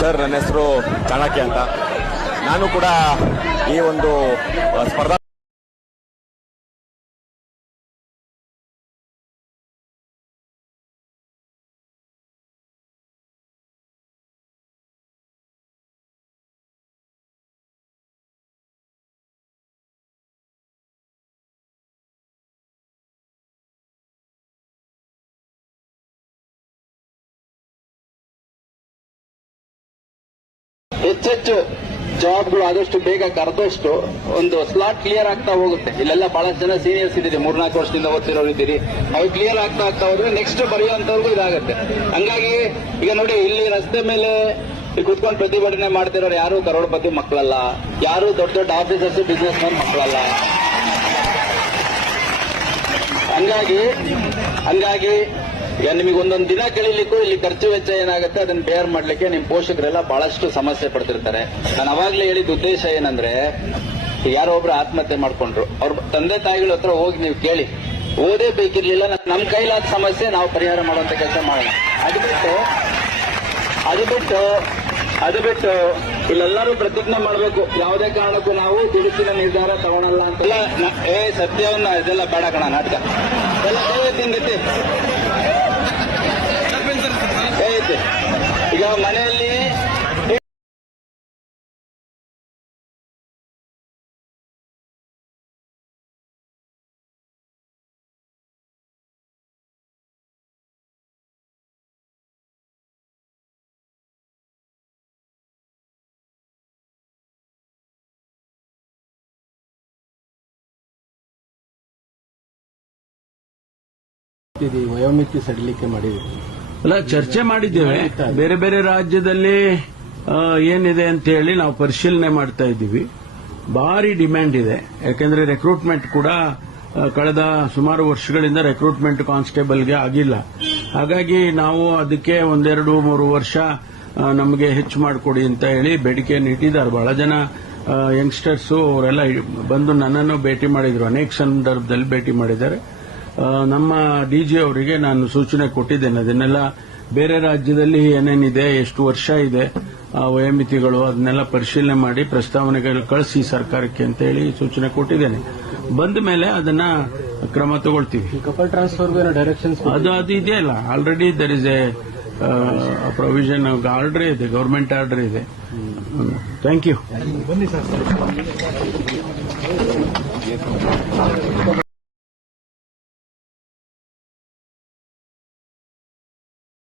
Sir ನನ್ನ ಹೆಸರು ಚಾಣಕ್ಯ ಅಂತ. ನಾನು ಕೂಡ ಈ ಒಂದು ಸ್ಪರ್ಧಾ ಹೆಚ್ಚೆಚ್ಚು ಜಾಬ್ಗಳು ಆದಷ್ಟು ಬೇಗ ಕರೆದಷ್ಟು ಒಂದು ಸ್ಲಾಟ್ ಕ್ಲಿಯರ್ ಆಗ್ತಾ ಹೋಗುತ್ತೆ. ಇಲ್ಲೆಲ್ಲ ಬಹಳಷ್ಟು ಜನ ಸೀನಿಯರ್ಸ್ ಇದ್ದೀರಿ. ಮೂರ್ನಾಲ್ಕು ವರ್ಷದಿಂದ ಓದ್ತಿರೋರು ಇದ್ದೀರಿ. ಅವ್ರು ಕ್ಲಿಯರ್ ಆಗ್ತಾ ಆಗ್ತಾ ಹೋದ್ರೆ ನೆಕ್ಸ್ಟ್ ಬರೆಯುವಂತವ್ರಿಗೂ ಇದಾಗುತ್ತೆ. ಹಂಗಾಗಿ ಈಗ ನೋಡಿ, ಇಲ್ಲಿ ರಸ್ತೆ ಮೇಲೆ ಕುತ್ಕೊಂಡು ಪ್ರತಿಭಟನೆ ಮಾಡ್ತಿರೋರು ಯಾರು? ಕರೋಡ್ಪತಿ ಮಕ್ಕಳಲ್ಲ. ಯಾರು ದೊಡ್ಡ ದೊಡ್ಡ ಆಫೀಸರ್ಸ್ ಬಿಸ್ನೆಸ್ ಮ್ಯಾನ್ ಮಕ್ಕಳಲ್ಲ. ಹಂಗಾಗಿ ಹಂಗಾಗಿ ನಿಮಗೆ ಒಂದೊಂದು ದಿನ ಕಳೀಲಿಕ್ಕೂ ಇಲ್ಲಿ ಖರ್ಚು ವೆಚ್ಚ ಏನಾಗುತ್ತೆ, ಅದನ್ನ ಬೇರ್ ಮಾಡ್ಲಿಕ್ಕೆ ನಿಮ್ ಪೋಷಕರೆಲ್ಲ ಬಹಳಷ್ಟು ಸಮಸ್ಯೆ ಪಡ್ತಿರ್ತಾರೆ. ನಾನು ಅವಾಗ್ಲೇ ಹೇಳಿದ ಉದ್ದೇಶ ಏನಂದ್ರೆ, ಯಾರೋ ಒಬ್ರು ಆತ್ಮಹತ್ಯೆ ಮಾಡ್ಕೊಂಡ್ರು. ಅವ್ರ ತಂದೆ ತಾಯಿಗಳ ಹತ್ರ ಹೋಗಿ ನೀವು ಕೇಳಿ. ಓದೇ ಬೇಕಿರ್ಲಿಲ್ಲ, ನಮ್ ಕೈಲಾದ ಸಮಸ್ಯೆ ನಾವು ಪರಿಹಾರ ಮಾಡುವಂತ ಕೆಲಸ ಮಾಡೋಣ. ಅದು ಬಿಟ್ಟು ಅದು ಬಿಟ್ಟು ಅದು ಬಿಟ್ಟು ಇಲ್ಲೆಲ್ಲರೂ ಪ್ರತಿಜ್ಞೆ ಮಾಡಬೇಕು. ಯಾವುದೇ ಕಾರಣಕ್ಕೂ ನಾವು ದುಡಿಸಿನ ನಿರ್ಧಾರ ತಗೊಳಲ್ಲ ಅಂತ. ಏ ಸತ್ಯವನ್ನ ಇದೆಲ್ಲ ಬೇಡ ಕಣ ನಾಟಕ. ಎಲ್ಲ ದಯವಿಟ್ಟು ವಯೋಮಿತಿ ಸಡಿಲಿಕೆ ಮಾಡಿದ್ವಿ ಅಲ್ಲ ಚರ್ಚೆ ಮಾಡಿದ್ದೇವೆ. ಬೇರೆ ಬೇರೆ ರಾಜ್ಯದಲ್ಲಿ ಏನಿದೆ ಅಂತ ಹೇಳಿ ನಾವು ಪರಿಶೀಲನೆ ಮಾಡ್ತಾ ಇದ್ದೀವಿ. ಭಾರಿ ಡಿಮ್ಯಾಂಡ್ ಇದೆ. ಯಾಕೆಂದ್ರೆ ರೆಕ್ರೂಟ್ಮೆಂಟ್ ಕೂಡ ಕಳೆದ ಸುಮಾರು ವರ್ಷಗಳಿಂದ ರೆಕ್ರೂಟ್ಮೆಂಟ್ ಕಾನ್ಸ್ಟೇಬಲ್ಗೆ ಆಗಿಲ್ಲ. ಹಾಗಾಗಿ ನಾವು ಅದಕ್ಕೆ ಒಂದೆರಡು ಮೂರು ವರ್ಷ ನಮಗೆ ಹೆಚ್ಚು ಮಾಡಿಕೊಡಿ ಅಂತ ಹೇಳಿ ಬೇಡಿಕೆಯನ್ನು ಇಟ್ಟಿದ್ದಾರೆ. ಬಹಳ ಜನ ಯಂಗ್ಸ್ಟರ್ಸು ಅವರೆಲ್ಲ ಬಂದು ನನ್ನನ್ನು ಭೇಟಿ ಮಾಡಿದ್ರು. ಅನೇಕ ಸಂದರ್ಭದಲ್ಲಿ ಭೇಟಿ ಮಾಡಿದ್ದಾರೆ. ನಮ್ಮ ಡಿಜಿ ಅವರಿಗೆ ನಾನು ಸೂಚನೆ ಕೊಟ್ಟಿದ್ದೇನೆ. ಅದನ್ನೆಲ್ಲ ಬೇರೆ ರಾಜ್ಯದಲ್ಲಿ ಏನೇನಿದೆ ಎಷ್ಟು ವರ್ಷ ಇದೆ ಆ ವಯೋಮಿತಿಗಳು ಅದನ್ನೆಲ್ಲ ಪರಿಶೀಲನೆ ಮಾಡಿ ಪ್ರಸ್ತಾವನೆಗಳು ಕಳಿಸಿ ಸರ್ಕಾರಕ್ಕೆ ಅಂತ ಹೇಳಿ ಸೂಚನೆ ಕೊಟ್ಟಿದ್ದೇನೆ. ಬಂದ ಮೇಲೆ ಅದನ್ನ ಕ್ರಮ ತಗೊಳ್ತೀವಿ. ಕಪಲ್ ಟ್ರಾನ್ಸ್ಫರ್ ಡೈರೆಕ್ಷನ್ಸ್ ಅದು ಅದು ಇದೆಯಲ್ಲ already there is a provision order ಇದೆ. ಗೌರ್ಮೆಂಟ್ ಆರ್ಡರ್ ಇದೆ. Thank you